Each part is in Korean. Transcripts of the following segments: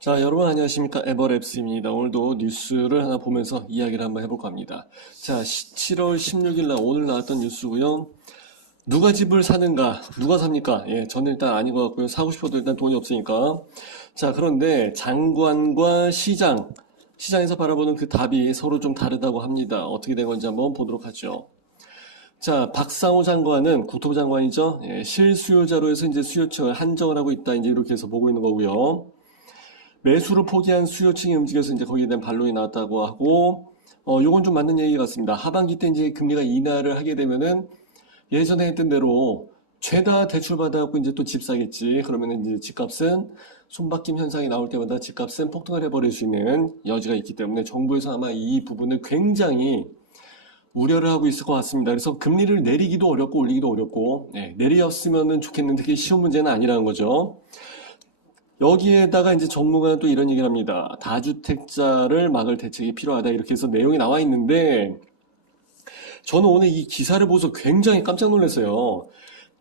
자, 여러분 안녕하십니까? 에버랩스입니다. 오늘도 뉴스를 하나 보면서 이야기를 한번 해볼까 합니다. 자, 7월 16일 날 오늘 나왔던 뉴스고요. 누가 집을 사는가? 누가 삽니까? 예, 저는 일단 아닌 것 같고요. 사고 싶어도 일단 돈이 없으니까. 자, 그런데 장관과 시장에서 바라보는 그 답이 서로 좀 다르다고 합니다. 어떻게 된 건지 한번 보도록 하죠. 자, 박상호 장관은 국토부 장관이죠. 예, 실수요자로 해서 이제 수요층을 한정을 하고 있다. 이제 이렇게 해서 보고 있는 거고요. 매수를 포기한 수요층이 움직여서 이제 거기에 대한 반론이 나왔다고 하고, 요건 좀 맞는 얘기 같습니다. 하반기 때 이제 금리가 인하를 하게 되면은 예전에 했던 대로 죄다 대출 받아갖고 이제 또 집 사겠지. 그러면 이제 집값은 손바뀜 현상이 나올 때마다 집값은 폭등을 해버릴 수 있는 여지가 있기 때문에 정부에서 아마 이 부분을 굉장히 우려를 하고 있을 것 같습니다. 그래서 금리를 내리기도 어렵고 올리기도 어렵고, 내리었으면 좋겠는데 그게 쉬운 문제는 아니라는 거죠. 여기에다가 이제 전문가는 또 이런 얘기를 합니다. 다주택자를 막을 대책이 필요하다. 이렇게 해서 내용이 나와 있는데, 저는 오늘 이 기사를 보고서 굉장히 깜짝 놀랐어요.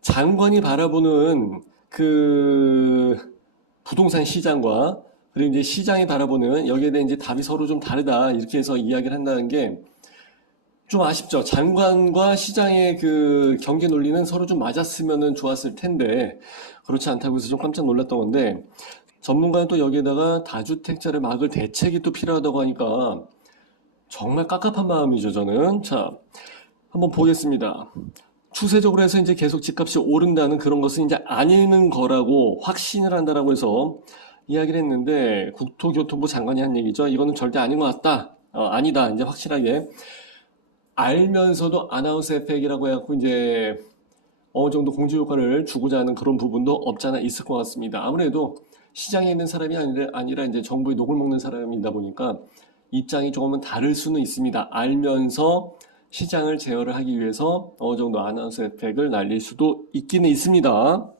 장관이 바라보는 그 부동산 시장과 그리고 이제 시장이 바라보는 여기에 대한 이제 답이 서로 좀 다르다. 이렇게 해서 이야기를 한다는 게 좀 아쉽죠. 장관과 시장의 그 경계 논리는 서로 좀 맞았으면 좋았을 텐데, 그렇지 않다고 해서 좀 깜짝 놀랐던 건데, 전문가는 또 여기에다가 다주택자를 막을 대책이 또 필요하다고 하니까 정말 깝깝한 마음이죠, 저는. 자, 한번 보겠습니다. 추세적으로 해서 이제 계속 집값이 오른다는 그런 것은 이제 아니는 거라고 확신을 한다라고 해서 이야기를 했는데, 국토교통부 장관이 한 얘기죠. 이거는 절대 아닌 것 같다. 아니다. 이제 확실하게. 알면서도 아나운서 에펙이라고 해갖고 이제 어느 정도 공지 효과를 주고자 하는 그런 부분도 없잖아 있을 것 같습니다. 아무래도 시장에 있는 사람이 아니라 이제 정부의 녹을 먹는 사람이다 보니까 입장이 조금은 다를 수는 있습니다. 알면서 시장을 제어를 하기 위해서 어느 정도 아나운서 에펙을 날릴 수도 있기는 있습니다.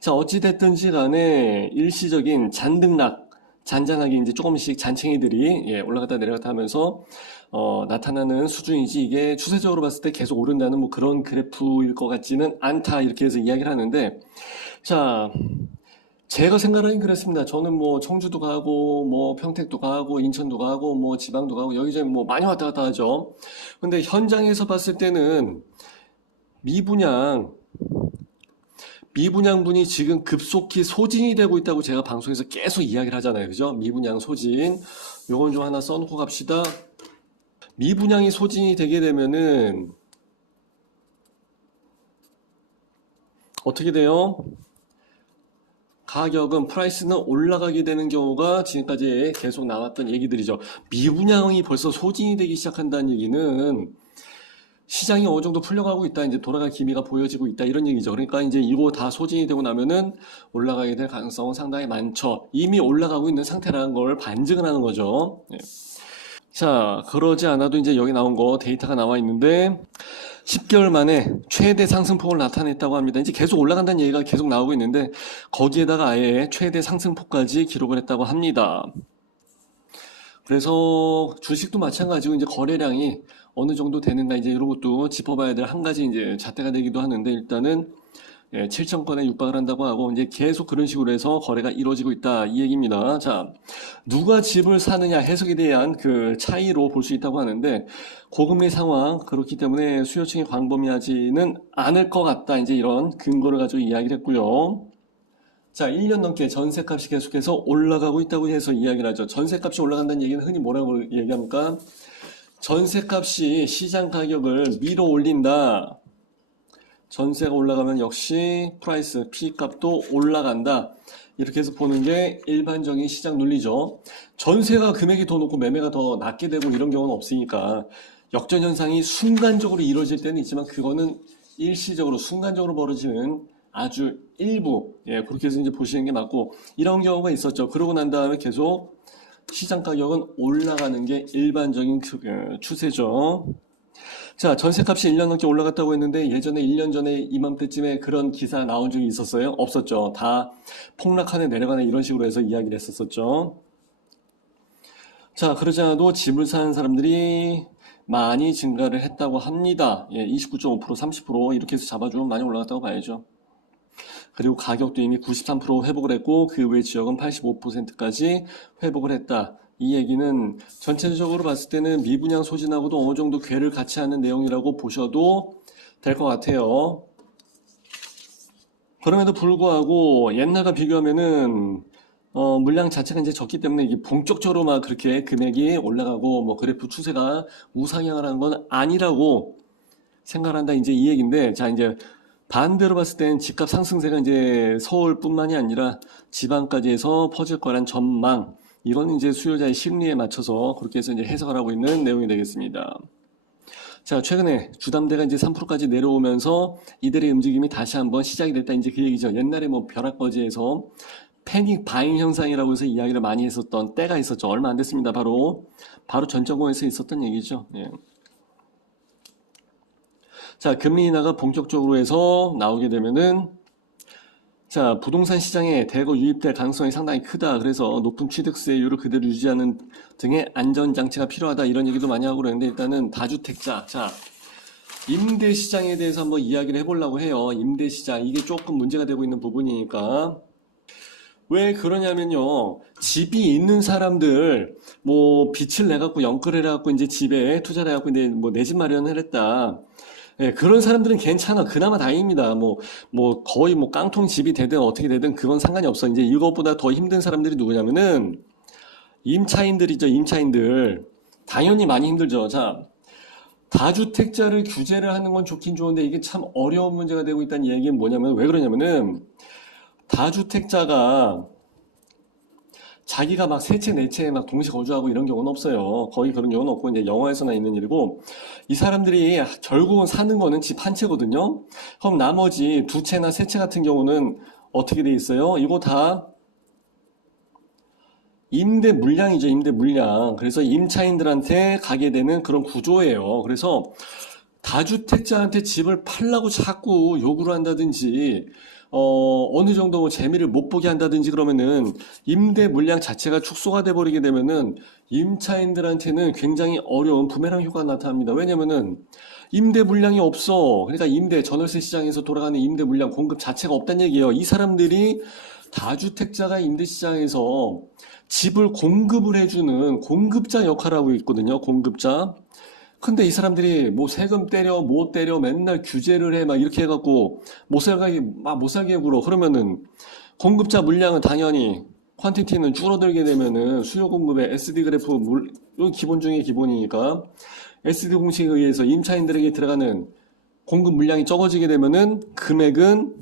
자, 어찌됐든지 간에 일시적인 잔등락, 잔잔하게 이제 조금씩 잔챙이들이 올라갔다 내려갔다 하면서 나타나는 수준이지 이게 추세적으로 봤을 때 계속 오른다는 뭐 그런 그래프일 것 같지는 않다 이렇게 해서 이야기를 하는데 자, 제가 생각하긴 그랬습니다. 저는 뭐 청주도 가고 뭐 평택도 가고 인천도 가고 뭐 지방도 가고 여기저기 뭐 많이 왔다 갔다 하죠. 근데 현장에서 봤을 때는 미분양 미분양분이 지금 급속히 소진이 되고 있다고 제가 방송에서 계속 이야기를 하잖아요. 그죠? 미분양 소진. 요건 좀 하나 써놓고 갑시다. 미분양이 소진이 되게 되면은 어떻게 돼요? 가격은 프라이스는 올라가게 되는 경우가 지금까지 계속 나왔던 얘기들이죠. 미분양이 벌써 소진이 되기 시작한다는 얘기는 시장이 어느 정도 풀려가고 있다, 이제 돌아갈 기미가 보여지고 있다, 이런 얘기죠. 그러니까 이제 이거 다 소진이 되고 나면은 올라가게 될 가능성은 상당히 많죠. 이미 올라가고 있는 상태라는 걸 반증을 하는 거죠. 자, 그러지 않아도 이제 여기 나온 거 데이터가 나와 있는데, 10개월 만에 최대 상승폭을 나타냈다고 합니다. 이제 계속 올라간다는 얘기가 계속 나오고 있는데, 거기에다가 아예 최대 상승폭까지 기록을 했다고 합니다. 그래서 주식도 마찬가지고 이제 거래량이 어느 정도 되는가 이제 이런 것도 짚어봐야 될 한 가지 이제 잣대가 되기도 하는데 일단은 7천 건에 육박을 한다고 하고 이제 계속 그런 식으로 해서 거래가 이루어지고 있다 이 얘기입니다. 자, 누가 집을 사느냐 해석에 대한 그 차이로 볼 수 있다고 하는데 고금리 상황 그렇기 때문에 수요층이 광범위하지는 않을 것 같다 이제 이런 근거를 가지고 이야기를 했고요. 자, 1년 넘게 전셋값이 계속해서 올라가고 있다고 해서 이야기를 하죠. 전셋값이 올라간다는 얘기는 흔히 뭐라고 얘기합니까? 전셋값이 시장 가격을 밀어 올린다. 전세가 올라가면 역시 프라이스, P값도 올라간다. 이렇게 해서 보는 게 일반적인 시장 논리죠. 전세가 금액이 더 높고 매매가 더 낮게 되고 이런 경우는 없으니까 역전 현상이 순간적으로 이루어질 때는 있지만 그거는 일시적으로 순간적으로 벌어지는 아주 일부 그렇게 해서 이제 보시는 게 맞고 이런 경우가 있었죠. 그러고 난 다음에 계속 시장 가격은 올라가는 게 일반적인 추세죠. 자, 전세값이 1년 넘게 올라갔다고 했는데 예전에 1년 전에 이맘때쯤에 그런 기사 나온 적이 있었어요? 없었죠. 다 폭락하네 내려가네 이런 식으로 해서 이야기를 했었었죠. 자, 그러지 않아도 집을 사는 사람들이 많이 증가를 했다고 합니다. 29.5%, 30% 이렇게 해서 잡아주면 많이 올라갔다고 봐야죠. 그리고 가격도 이미 93% 회복을 했고 그 외 지역은 85%까지 회복을 했다. 이 얘기는 전체적으로 봤을 때는 미분양 소진하고도 어느 정도 궤를 같이 하는 내용이라고 보셔도 될 것 같아요. 그럼에도 불구하고 옛날과 비교하면은 물량 자체가 이제 적기 때문에 이게 본격적으로 막 그렇게 금액이 올라가고 뭐 그래프 추세가 우상향하는 건 아니라고 생각한다. 이제 이 얘기인데, 자, 이제 반대로 봤을 땐 집값 상승세가 이제 서울뿐만이 아니라 지방까지 해서 퍼질 거란 전망. 이건 이제 수요자의 심리에 맞춰서 그렇게 해서 이제 해석을 하고 있는 내용이 되겠습니다. 자, 최근에 주담대가 이제 3%까지 내려오면서 이들의 움직임이 다시 한번 시작이 됐다. 이제 그 얘기죠. 옛날에 뭐 벼락거지에서 패닉 바잉 현상이라고 해서 이야기를 많이 했었던 때가 있었죠. 얼마 안 됐습니다. 바로 전정권에서 있었던 얘기죠. 예. 자, 금리 인하가 본격적으로 해서 나오게 되면은 자, 부동산 시장에 대거 유입될 가능성이 상당히 크다. 그래서 높은 취득세율을 그대로 유지하는 등의 안전장치가 필요하다. 이런 얘기도 많이 하고 그러는데 일단은 다주택자. 자, 임대 시장에 대해서 한번 이야기를 해보려고 해요. 임대 시장. 이게 조금 문제가 되고 있는 부분이니까. 왜 그러냐면요. 집이 있는 사람들, 뭐, 빚을 내갖고 연끌을 해갖고 이제 집에 투자를 해갖고 이제 뭐 내 집 마련을 했다. 예, 그런 사람들은 괜찮아. 그나마 다행입니다. 거의 뭐 깡통 집이 되든 어떻게 되든 그건 상관이 없어. 이제 이것보다 더 힘든 사람들이 누구냐면은 임차인들이죠. 임차인들. 당연히 많이 힘들죠. 자, 다주택자를 규제를 하는 건 좋긴 좋은데 이게 참 어려운 문제가 되고 있다는 얘기는 뭐냐면 왜 그러냐면은 다주택자가 자기가 막 세 채, 네 채 막 동시 거주하고 이런 경우는 없어요. 거의 그런 경우는 없고, 이제 영화에서나 있는 일이고, 이 사람들이 결국은 사는 거는 집 한 채거든요. 그럼 나머지 두 채나 세 채 같은 경우는 어떻게 돼 있어요? 이거 다 임대 물량이죠, 임대 물량. 그래서 임차인들한테 가게 되는 그런 구조예요. 그래서 다주택자한테 집을 팔라고 자꾸 요구를 한다든지, 어느 정도 뭐 재미를 못 보게 한다든지 그러면은 임대 물량 자체가 축소가 돼 버리게 되면은 임차인들한테는 굉장히 어려운 부메랑 효과가 나타납니다. 왜냐면은 임대 물량이 없어. 그러니까 전월세 시장에서 돌아가는 임대 물량 공급 자체가 없다는 얘기예요. 이 사람들이 다주택자가 임대 시장에서 집을 공급을 해주는 공급자 역할을 하고 있거든요. 공급자. 근데 이 사람들이 뭐 세금 때려, 뭐 때려, 맨날 규제를 해, 막 이렇게 해갖고 못 살게 굴어. 그러면은 공급자 물량은 당연히 퀀티티는 줄어들게 되면은 수요 공급의 SD 그래프 이건 기본 중에 기본이니까 SD 공식에 의해서 임차인들에게 들어가는 공급 물량이 적어지게 되면은 금액은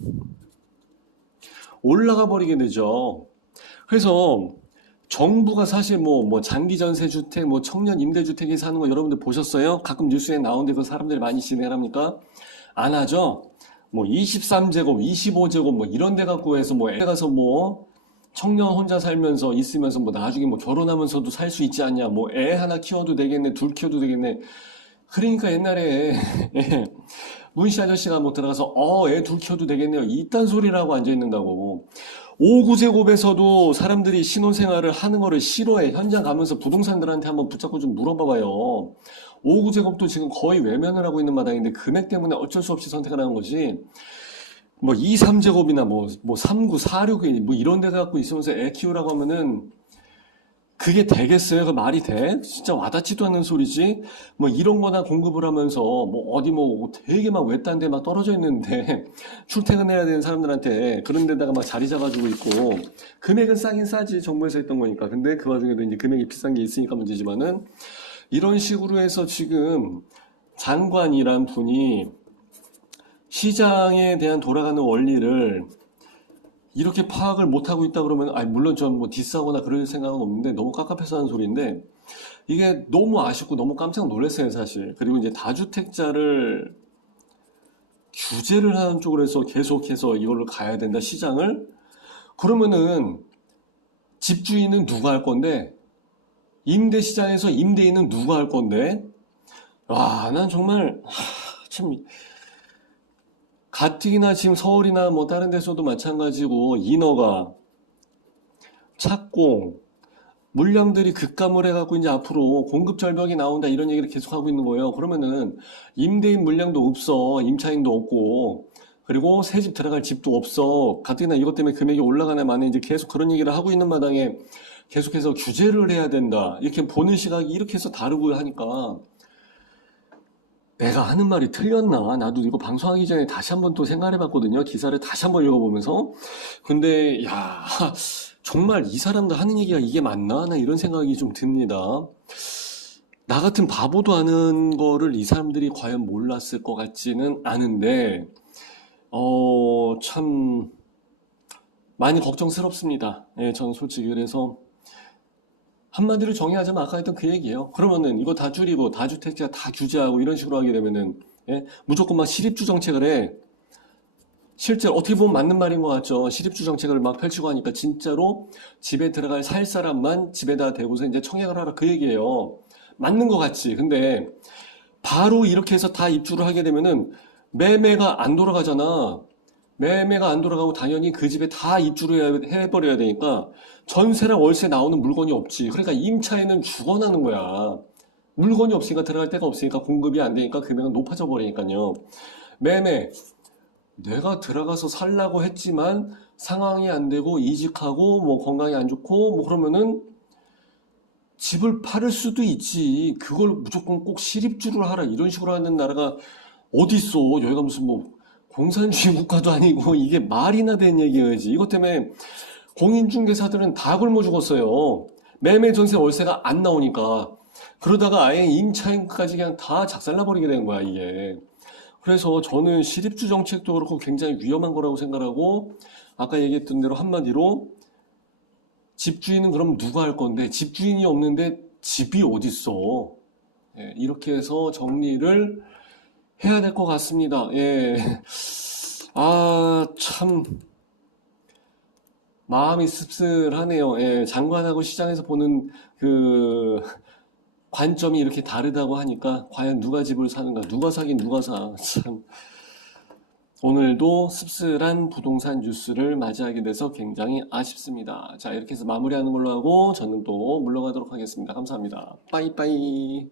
올라가 버리게 되죠. 그래서 정부가 사실 뭐 장기 전세 주택, 뭐 청년 임대 주택에 사는 거 여러분들 보셨어요? 가끔 뉴스에 나오는데 그 사람들이 많이 진행을 합니까? 안 하죠? 뭐 23제곱, 25제곱 뭐 이런 데 갖고 해서 뭐 애 가서 뭐 청년 혼자 살면서 있으면서 뭐 나중에 뭐 결혼하면서도 살 수 있지 않냐? 뭐 애 하나 키워도 되겠네, 둘 키워도 되겠네. 그러니까 옛날에 문씨 아저씨가 뭐 들어가서 애 둘 키워도 되겠네요. 이딴 소리라고 앉아 있는다고. 5구제곱에서도 사람들이 신혼생활을 하는 거를 싫어해. 현장 가면서 부동산들한테 한번 붙잡고 좀 물어봐봐요. 5구제곱도 지금 거의 외면을 하고 있는 마당인데 금액 때문에 어쩔 수 없이 선택을 하는 거지. 뭐 2, 3제곱이나 뭐 3구, 4, 6, 뭐 이런 데 갖고 있으면서 애 키우라고 하면은 그게 되겠어요? 그 말이 돼? 진짜 와닿지도 않는 소리지? 뭐 이런 거나 공급을 하면서 뭐 어디 뭐 되게 막 외딴 데 막 떨어져 있는데 출퇴근해야 되는 사람들한테 그런 데다가 막 자리 잡아주고 있고 금액은 싸긴 싸지 정부에서 했던 거니까. 근데 그 와중에도 이제 금액이 비싼 게 있으니까 문제지만은 이런 식으로 해서 지금 장관이란 분이 시장에 대한 돌아가는 원리를 이렇게 파악을 못하고 있다 그러면, 물론 전 뭐 디스하거나 그럴 생각은 없는데 너무 깝깝해서 하는 소리인데, 이게 너무 아쉽고 너무 깜짝 놀랐어요, 사실. 그리고 이제 다주택자를 규제를 하는 쪽으로 해서 계속해서 이걸로 가야 된다, 시장을. 그러면은 집주인은 누가 할 건데, 임대시장에서 임대인은 누가 할 건데, 난 정말, 참, 가뜩이나 지금 서울이나 뭐 다른 데서도 마찬가지고 인허가, 착공, 물량들이 급감을 해갖고 이제 앞으로 공급 절벽이 나온다 이런 얘기를 계속 하고 있는 거예요. 그러면은 임대인 물량도 없어, 임차인도 없고, 그리고 새 집 들어갈 집도 없어. 가뜩이나 이것 때문에 금액이 올라가나 마나 이제 계속 그런 얘기를 하고 있는 마당에 계속해서 규제를 해야 된다. 이렇게 보는 시각이 이렇게 해서 다르고 하니까 내가 하는 말이 틀렸나? 나도 이거 방송하기 전에 다시 한번 또 생각해 봤거든요. 기사를 다시 한번 읽어보면서. 근데, 야, 정말 이 사람들 하는 얘기가 이게 맞나? 나 이런 생각이 좀 듭니다. 나 같은 바보도 아는 거를 이 사람들이 과연 몰랐을 것 같지는 않은데, 참, 많이 걱정스럽습니다. 예, 저는 솔직히. 그래서, 한마디로 정의하자면 아까 했던 그 얘기예요. 그러면은 이거 다 줄이고 다주택자 다 규제하고 이런 식으로 하게 되면은 예? 무조건 막 시립주 정책을 해. 실제 어떻게 보면 맞는 말인 것 같죠. 시립주 정책을 막 펼치고 하니까 진짜로 집에 들어갈 살 사람만 집에다 대고서 이제 청약을 하라 그 얘기예요. 맞는 것 같지. 근데 바로 이렇게 해서 다 입주를 하게 되면은 매매가 안 돌아가잖아. 매매가 안 돌아가고 당연히 그 집에 다 입주를 해버려야 되니까 전세랑 월세 나오는 물건이 없지. 그러니까 임차인은 죽어나는 거야. 물건이 없으니까 들어갈 데가 없으니까 공급이 안 되니까 금액은 높아져 버리니까요. 매매. 내가 들어가서 살라고 했지만 상황이 안 되고 이직하고 뭐 건강이 안 좋고 뭐 그러면은 집을 팔을 수도 있지. 그걸 무조건 꼭 실입주를 하라 이런 식으로 하는 나라가 어디 있어? 여기가 무슨 뭐 공산주의 국가도 아니고 이게 말이나 되는 얘기여야지. 이것 때문에 공인중개사들은 다 굶어 죽었어요. 매매 전세 월세가 안 나오니까. 그러다가 아예 임차인까지 그냥 다 작살나버리게 되는 거야, 이게. 그래서 저는 시립주 정책도 그렇고 굉장히 위험한 거라고 생각하고, 아까 얘기했던 대로 한마디로 집주인은 그럼 누가 할 건데, 집주인이 없는데 집이 어딨어. 예, 이렇게 해서 정리를 해야 될 것 같습니다. 예. 아, 참. 마음이 씁쓸하네요. 예, 장관하고 시장에서 보는 그 관점이 이렇게 다르다고 하니까 과연 누가 집을 사는가, 누가 사긴 누가 사. 참. 오늘도 씁쓸한 부동산 뉴스를 맞이하게 돼서 굉장히 아쉽습니다. 자, 이렇게 해서 마무리하는 걸로 하고 저는 또 물러가도록 하겠습니다. 감사합니다. 빠이빠이.